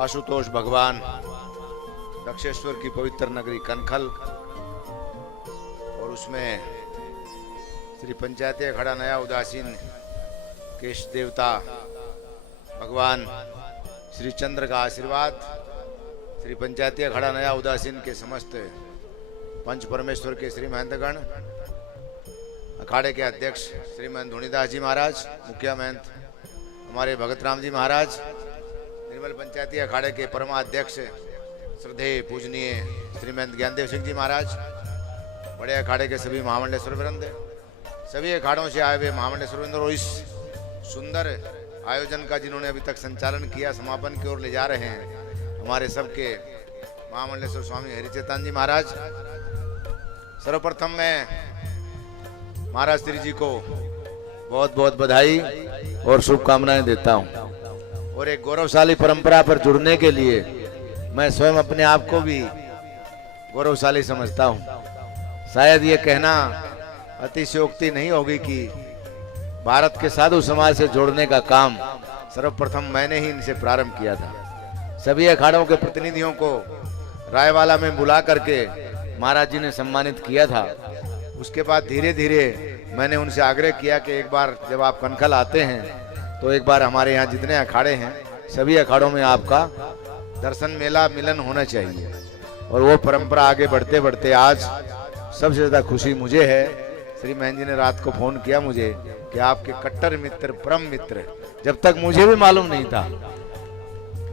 आशुतोष भगवान, दक्षेश्वर की पवित्र नगरी कनखल और उसमें श्री पंचायती अखाड़ा नया उदासीन के इष्ट देवता भगवान श्री चंद्र का आशीर्वाद, श्री पंचायती अखाड़ा नया उदासीन के समस्त पंच परमेश्वर के श्री महंतगण, अखाड़े के अध्यक्ष श्री महंत धुनीदास जी महाराज, मुखिया महंत हमारे भगत राम जी महाराज, निर्मल पंचायती अखाड़े के परमाध्यक्ष श्रद्धेय पूजनीय श्री महंत ज्ञानदेव सिंह जी महाराज, बड़े अखाड़े के सभी महामंडलेश्वर वृंद, सभी अखाड़ों से आए हुए महामंडलेश्वर वृंद और इस सुंदर आयोजन का जिन्होंने अभी तक संचालन किया, समापन की ओर ले जा रहे हैं हमारे सबके महामंडलेश्वर स्वामी हरिचेतन जी महाराज। सर्वप्रथम मैं महाराज श्री जी को बहुत बहुत बधाई और शुभकामनाएं देता हूं और एक गौरवशाली परंपरा पर जुड़ने के लिए मैं स्वयं अपने आप को भी गौरवशाली समझता हूं। शायद ये कहना अतिशयोक्ति नहीं होगी कि भारत के साधु समाज से जोड़ने का काम सर्वप्रथम मैंने ही इनसे प्रारंभ किया था। सभी अखाड़ों के प्रतिनिधियों को रायवाला में बुला करके महाराज जी ने सम्मानित किया था। उसके बाद धीरे धीरे मैंने उनसे आग्रह किया कि एक बार जब आप कनखल आते हैं तो एक बार हमारे यहाँ जितने अखाड़े हैं सभी अखाड़ों में आपका दर्शन मेला मिलन होना चाहिए। और वो परंपरा आगे बढ़ते बढ़ते आज सबसे ज़्यादा खुशी मुझे है, श्री महंत जी ने रात को फोन किया मुझे कि आपके कट्टर मित्र, परम मित्र, जब तक मुझे भी मालूम नहीं था।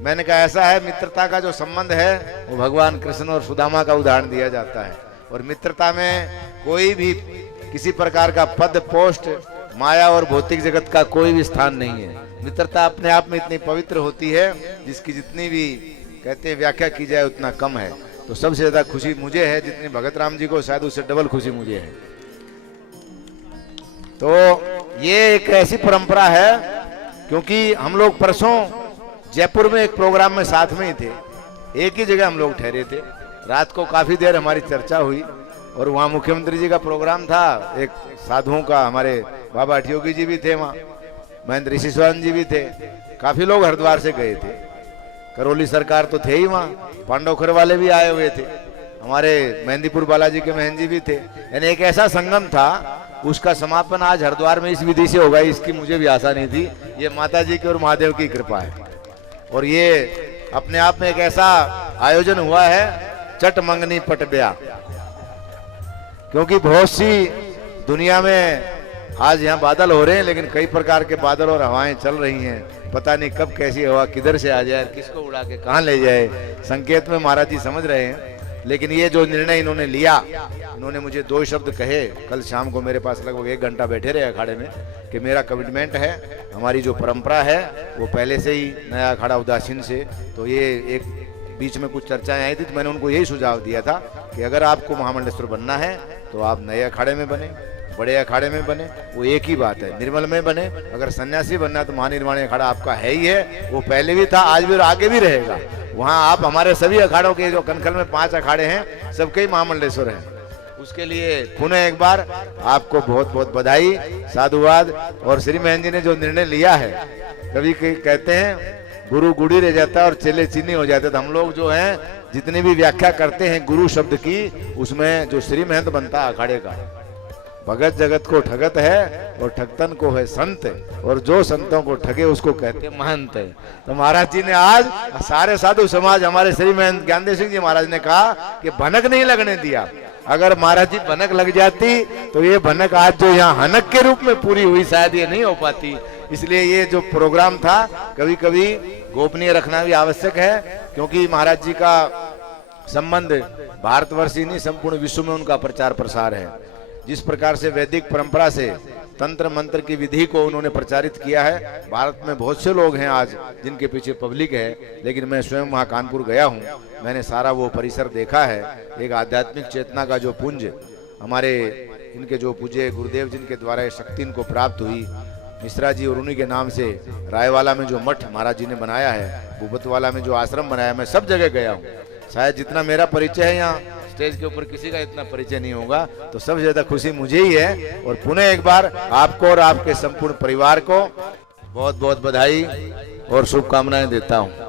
मैंने कहा ऐसा है, मित्रता का जो संबंध है वो भगवान कृष्ण और सुदामा का उदाहरण दिया जाता है और मित्रता में कोई भी किसी प्रकार का पद, पोस्ट, माया और भौतिक जगत का कोई भी स्थान नहीं है। मित्रता अपने आप में इतनी पवित्र होती है जिसकी जितनी भी कहते हैं व्याख्या की जाए उतना कम है। तो सबसे ज्यादा खुशी मुझे है, जितनी भगत राम जी को शायद उससे डबल खुशी मुझे है। तो ये एक ऐसी परंपरा है, क्योंकि हम लोग परसों जयपुर में एक प्रोग्राम में साथ में ही थे, एक ही जगह हम लोग ठहरे थे। रात को काफी देर हमारी चर्चा हुई और वहाँ मुख्यमंत्री जी का प्रोग्राम था, एक साधुओं का, हमारे बाबा अठयोगी जी भी थे वहाँ, महेंद्र ऋषि स्वामी जी भी थे, काफी लोग हरिद्वार से गए थे, करौली सरकार तो थे ही वहाँ, पांडवखर वाले भी आए हुए थे, हमारे मेहंदीपुर बालाजी के महंत जी भी थे। यानी एक ऐसा संगम था, उसका समापन आज हरिद्वार में इस विधि से होगा, इसकी मुझे भी आशा नहीं थी। ये माता जी की और महादेव की कृपा है और ये अपने आप में एक ऐसा आयोजन हुआ है, चट मंगनी पट ब्याह। क्योंकि बहुत सी दुनिया में आज यहाँ बादल हो रहे हैं, लेकिन कई प्रकार के बादल और हवाएं चल रही हैं, पता नहीं कब कैसी हवा किधर से आ जाए, किसको उड़ा के कहाँ ले जाए, संकेत में महाराज जी समझ रहे हैं। लेकिन ये जो निर्णय इन्होंने लिया, इन्होंने मुझे दो शब्द कहे, कल शाम को मेरे पास लगभग 1 घंटा बैठे रहे अखाड़े में, कि मेरा कमिटमेंट है, हमारी जो परंपरा है वो पहले से ही नया अखाड़ा उदासीन से, तो ये एक बीच में कुछ चर्चाएं आई थी, तो मैंने उनको यही सुझाव दिया था कि अगर आपको महामंडलेश्वर बनना है तो आप नए अखाड़े में बने, बड़े अखाड़े में बने, वो एक ही बात है, निर्मल में बने। अगर सन्यासी बनना है तो महानिर्वाणी अखाड़ा आपका है ही है, वो पहले भी था, आज भी और आगे भी रहेगा। वहाँ आप हमारे सभी अखाड़ों के, जो कनखल में 5 अखाड़े हैं, सबके ही महामंडलेश्वर हैं। उसके लिए पुनः एक बार आपको बहुत बहुत बधाई, साधुवाद। और श्री महंत जी ने जो निर्णय लिया है, कभी कहते हैं गुरु गुड़ी रह जाता है और चेले चीनी हो जाते, तो हम लोग जो हैं जितनी भी व्याख्या करते हैं गुरु शब्द की, उसमें जो श्री महंत बनता है अखाड़े का, भगत जगत को ठगत है और ठगतन को है संत, और जो संतों को ठगे उसको कहते महंत है। तो महाराज जी ने आज सारे साधु समाज, हमारे श्री महंत ज्ञानदेव सिंह जी महाराज ने कहा कि भनक नहीं लगने दिया। अगर महाराज जी भनक लग जाती तो ये भनक आज जो यहाँ हनक के रूप में पूरी हुई, शायद ये नहीं हो पाती। इसलिए ये जो प्रोग्राम था कभी कभी गोपनीय रखना भी आवश्यक है, क्योंकि महाराज जी का संबंध भारतवर्ष ही नहीं, संपूर्ण विश्व में उनका प्रचार प्रसार है। जिस प्रकार से वैदिक परंपरा से तंत्र मंत्र की विधि को उन्होंने प्रचारित किया है, भारत में बहुत से लोग हैं आज जिनके पीछे पब्लिक है, लेकिन मैं स्वयं वहाँ कानपुर गया हूँ, मैंने सारा वो परिसर देखा है। एक आध्यात्मिक चेतना का जो पुंज हमारे इनके जो पूज्य गुरुदेव जिनके द्वारा ये शक्ति इनको प्राप्त हुई, मिश्रा जी और उन्हीं के नाम से रायवाला में जो मठ महाराज जी ने बनाया है, भूपतवाला में जो आश्रम बनाया, मैं सब जगह गया हूँ। शायद जितना मेरा परिचय है यहाँ स्टेज के ऊपर किसी का इतना परिचय नहीं होगा, तो सबसे ज्यादा खुशी मुझे ही है। और पुनः एक बार आपको और आपके संपूर्ण परिवार को बहुत बहुत बधाई और शुभकामनाएं देता हूँ।